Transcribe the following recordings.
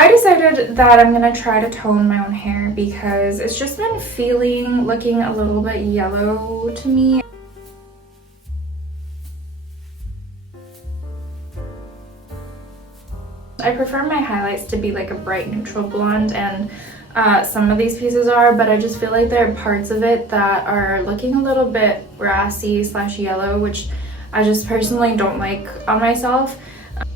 I decided that I'm gonna try to tone my own hair because it's just been looking a little bit yellow to me. I prefer my highlights to be like a bright neutral blonde, and some of these pieces are, but I just feel like there are parts of it that are looking a little bit brassy / yellow, which I just personally don't like on myself.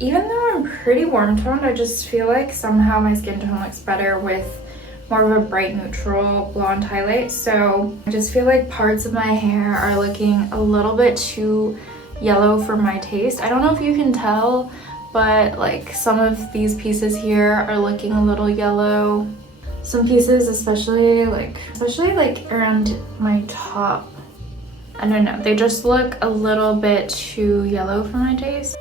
Even though I'm pretty warm toned, I just feel like somehow my skin tone looks better with more of a bright neutral blonde highlight. So I just feel like parts of my hair are looking a little bit too yellow for my taste. I don't know if you can tell, but like some of these pieces here are looking a little yellow. Some pieces, especially like around my top, I don't know, they just look a little bit too yellow for my taste.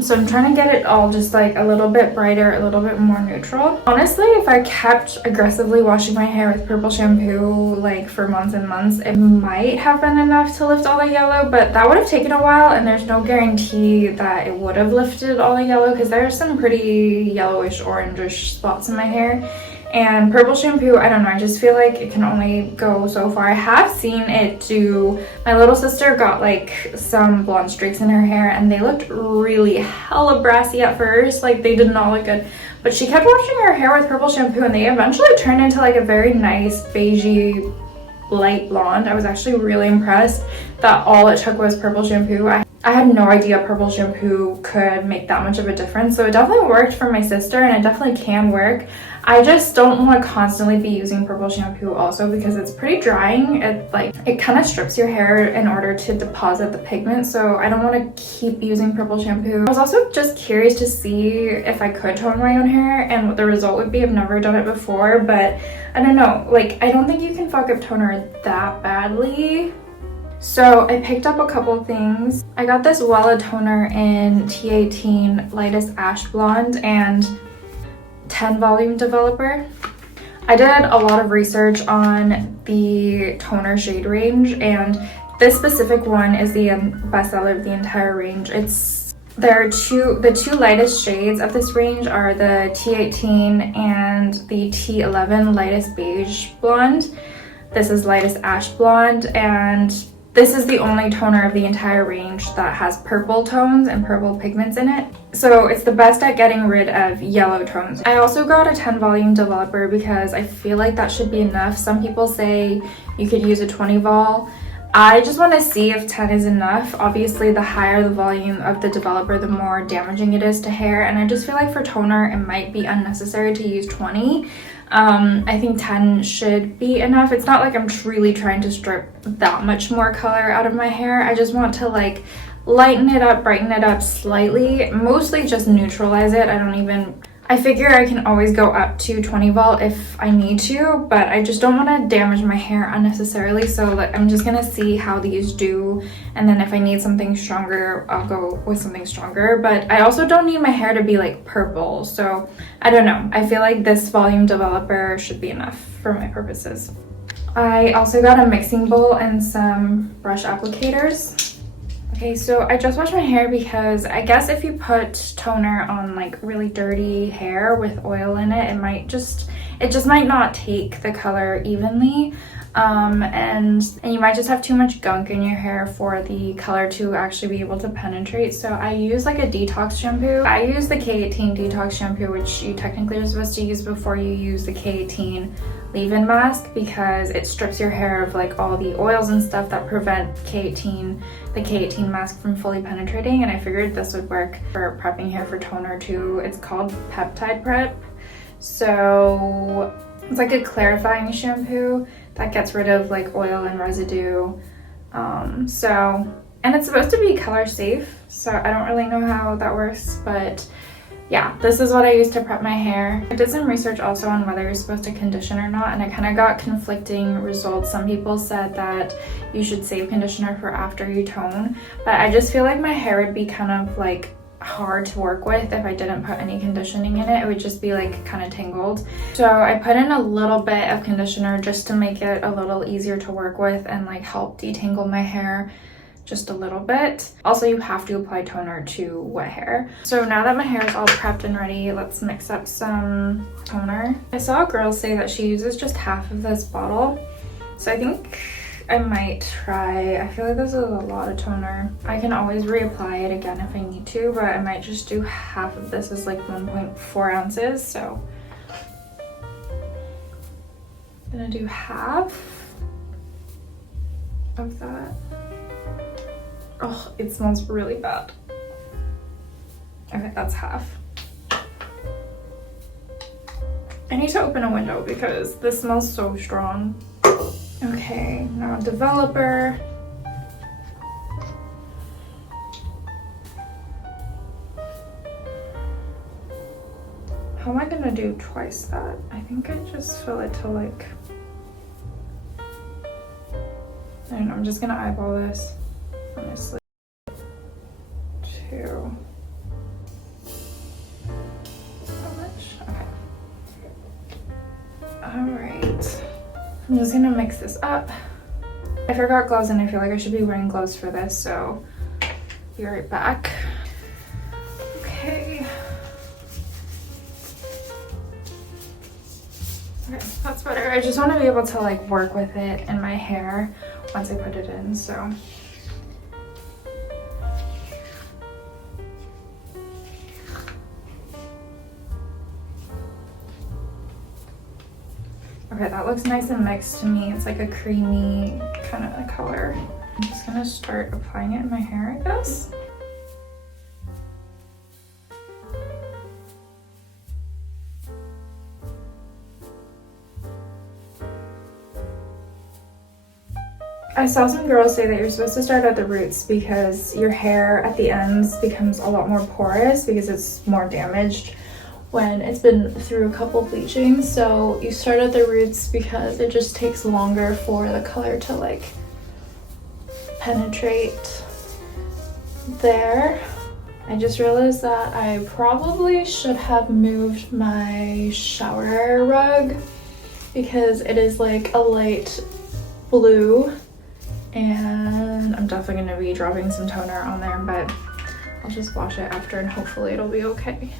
So I'm trying to get it all just like a little bit brighter, a little bit more neutral. Honestly, if I kept aggressively washing my hair with purple shampoo like for months and months, it might have been enough to lift all the yellow, but that would have taken a while, and there's no guarantee that it would have lifted all the yellow because there's some pretty yellowish orangish spots in my hair. And purple shampoo, I don't know, I just feel like it can only go so far. I have seen it do, my little sister got like some blonde streaks in her hair and they looked really hella brassy at first, like they did not look good. But she kept washing her hair with purple shampoo and they eventually turned into like a very nice beigey light blonde. I was actually really impressed that all it took was purple shampoo. I had no idea purple shampoo could make that much of a difference. So it definitely worked for my sister and it definitely can work. I just don't want to constantly be using purple shampoo also because it's pretty drying. It kind of strips your hair in order to deposit the pigment, so I don't want to keep using purple shampoo. I was also just curious to see if I could tone my own hair and what the result would be. I've never done it before, but I don't know, like I don't think you can fuck up toner that badly. So I picked up a couple things. I got this Wella toner in T18 lightest ash blonde and 10 volume developer. I did a lot of research on the toner shade range, and this specific one is the bestseller of the entire range. The two lightest shades of this range are the T18 and the T11 lightest beige blonde. This is lightest ash blonde, and this is the only toner of the entire range that has purple tones and purple pigments in it. So it's the best at getting rid of yellow tones. I also got a 10 volume developer because I feel like that should be enough. Some people say you could use a 20 vol. I just want to see if 10 is enough. Obviously, the higher the volume of the developer, the more damaging it is to hair. And I just feel like for toner, it might be unnecessary to use 20. I think 10 should be enough. It's not like I'm truly trying to strip that much more color out of my hair. I just want to like lighten it up, brighten it up slightly, mostly just neutralize it. I figure I can always go up to 20 vol if I need to, but I just don't want to damage my hair unnecessarily. So like, I'm just gonna see how these do, and then if I need something stronger, I'll go with something stronger. But I also don't need my hair to be like purple, so I don't know. I feel like this volume developer should be enough for my purposes. I also got a mixing bowl and some brush applicators. Okay, so I just washed my hair because I guess if you put toner on like really dirty hair with oil in it, it just might not take the color evenly. And you might just have too much gunk in your hair for the color to actually be able to penetrate. So I use like a detox shampoo. I use the K18 detox shampoo, which you technically are supposed to use before you use the K18 leave-in mask, because it strips your hair of like all the oils and stuff that prevent the K18 mask from fully penetrating. And I figured this would work for prepping hair for toner too. It's called peptide prep. So it's like a clarifying shampoo that gets rid of like oil and residue. And it's supposed to be color safe, so I don't really know how that works, but yeah, this is what I use to prep my hair. I did some research also on whether you're supposed to condition or not, and I kind of got conflicting results. Some people said that you should save conditioner for after you tone, but I just feel like my hair would be kind of like hard to work with if I didn't put any conditioning in it. It would just be like kind of tangled. So I put in a little bit of conditioner just to make it a little easier to work with and like help detangle my hair just a little bit. Also, you have to apply toner to wet hair. So now that my hair is all prepped and ready, let's mix up some toner. I saw a girl say that she uses just half of this bottle, so I think I might try. I feel like this is a lot of toner. I can always reapply it again if I need to, but I might just do half of this as like 1.4 ounces. So I'm gonna do half of that. Oh, it smells really bad. Okay, that's half. I need to open a window because this smells so strong. Okay, now developer. How am I gonna do twice that? I think I just fill it to like, I don't know, I'm just gonna eyeball this, honestly. 2. How much? Okay. Alright. I'm just gonna mix this up. I forgot gloves and I feel like I should be wearing gloves for this, so be right back. Okay. Okay, that's better. I just want to be able to like work with it in my hair once I put it in, so. Okay, that looks nice and mixed to me. It's like a creamy kind of color. I'm just gonna start applying it in my hair, I guess. I saw some girls say that you're supposed to start at the roots because your hair at the ends becomes a lot more porous because it's more damaged when it's been through a couple bleachings. So you start at the roots because it just takes longer for the color to like penetrate there. I just realized that I probably should have moved my shower rug because it is like a light blue, and I'm definitely going to be dropping some toner on there, but I'll just wash it after and hopefully it'll be okay.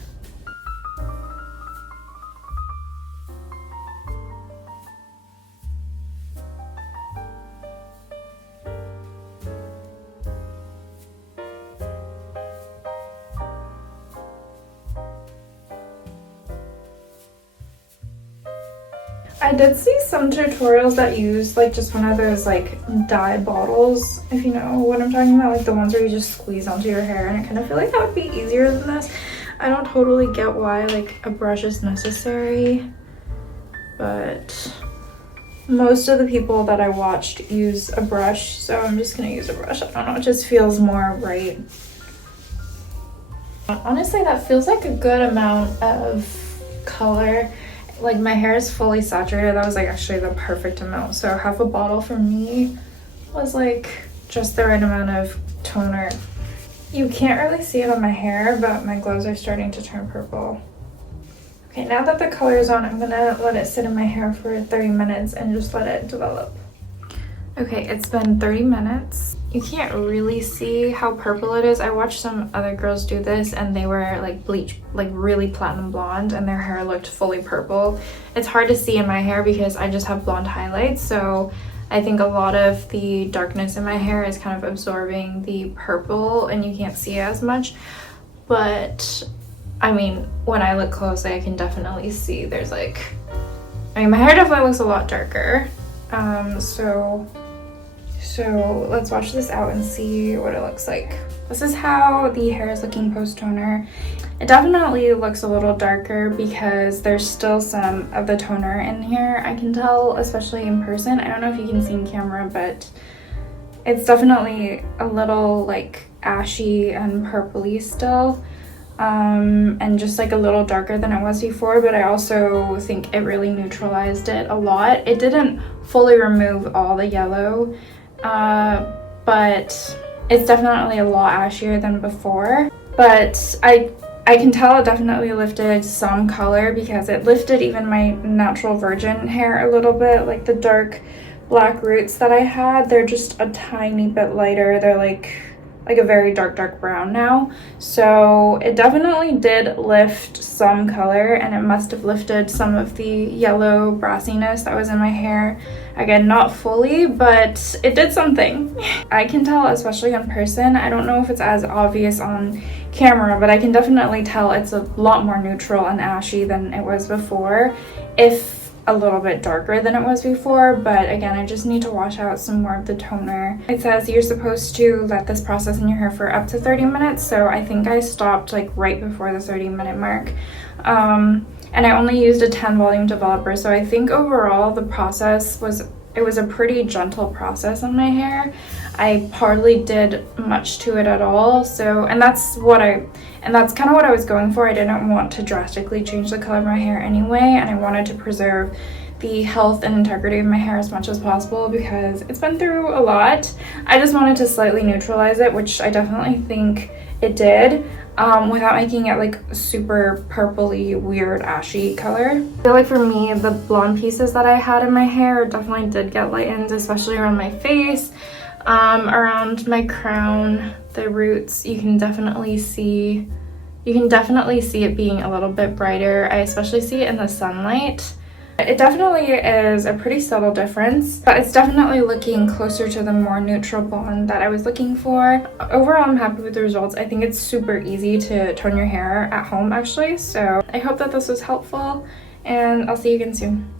I did see some tutorials that use like just one of those like dye bottles, if you know what I'm talking about, like the ones where you just squeeze onto your hair, and I kind of feel like that would be easier than this. I don't totally get why like a brush is necessary, but most of the people that I watched use a brush, so I'm just gonna use a brush. I don't know, it just feels more right. Honestly, that feels like a good amount of color. Like my hair is fully saturated. That was like actually the perfect amount. So half a bottle for me was like just the right amount of toner. You can't really see it on my hair, but my gloves are starting to turn purple. Okay, now that the color is on, I'm gonna let it sit in my hair for 30 minutes and just let it develop. Okay, it's been 30 minutes. You can't really see how purple it is. I watched some other girls do this and they were like bleach, like really platinum blonde, and their hair looked fully purple. It's hard to see in my hair because I just have blonde highlights, so I think a lot of the darkness in my hair is kind of absorbing the purple and you can't see it as much. But I mean, when I look closely, I can definitely see there's like, I mean, my hair definitely looks a lot darker. So let's wash this out and see what it looks like. This is how the hair is looking post toner. It definitely looks a little darker because there's still some of the toner in here. I can tell, especially in person. I don't know if you can see in camera, but it's definitely a little like ashy and purpley still. And just like a little darker than it was before, but I also think it really neutralized it a lot. It didn't fully remove all the yellow, but it's definitely a lot ashier than before. But I can tell it definitely lifted some color because it lifted even my natural virgin hair a little bit, like the dark black roots that I had, they're just a tiny bit lighter. They're like a very dark brown now. So it definitely did lift some color, and it must have lifted some of the yellow brassiness that was in my hair. Again, not fully, but it did something. I can tell, especially in person. I don't know if it's as obvious on camera, but I can definitely tell it's a lot more neutral and ashy than it was before, if a little bit darker than it was before. But again, I just need to wash out some more of the toner. It says you're supposed to let this process in your hair for up to 30 minutes, so I think I stopped like right before the 30-minute mark. And I only used a 10 volume developer, so I think overall the process was a pretty gentle process on my hair. I hardly did much to it at all. So, and that's kind of what I was going for. I didn't want to drastically change the color of my hair anyway, and I wanted to preserve the health and integrity of my hair as much as possible because it's been through a lot. I just wanted to slightly neutralize it, which I definitely think it did, without making it like super purpley, weird, ashy color. I feel like for me, the blonde pieces that I had in my hair definitely did get lightened, especially around my face, around my crown, the roots. You can definitely see it being a little bit brighter. I especially see it in the sunlight. It definitely is a pretty subtle difference, but it's definitely looking closer to the more neutral blonde that I was looking for. Overall, I'm happy with the results. I think it's super easy to tone your hair at home actually, so I hope that this was helpful, and I'll see you again soon.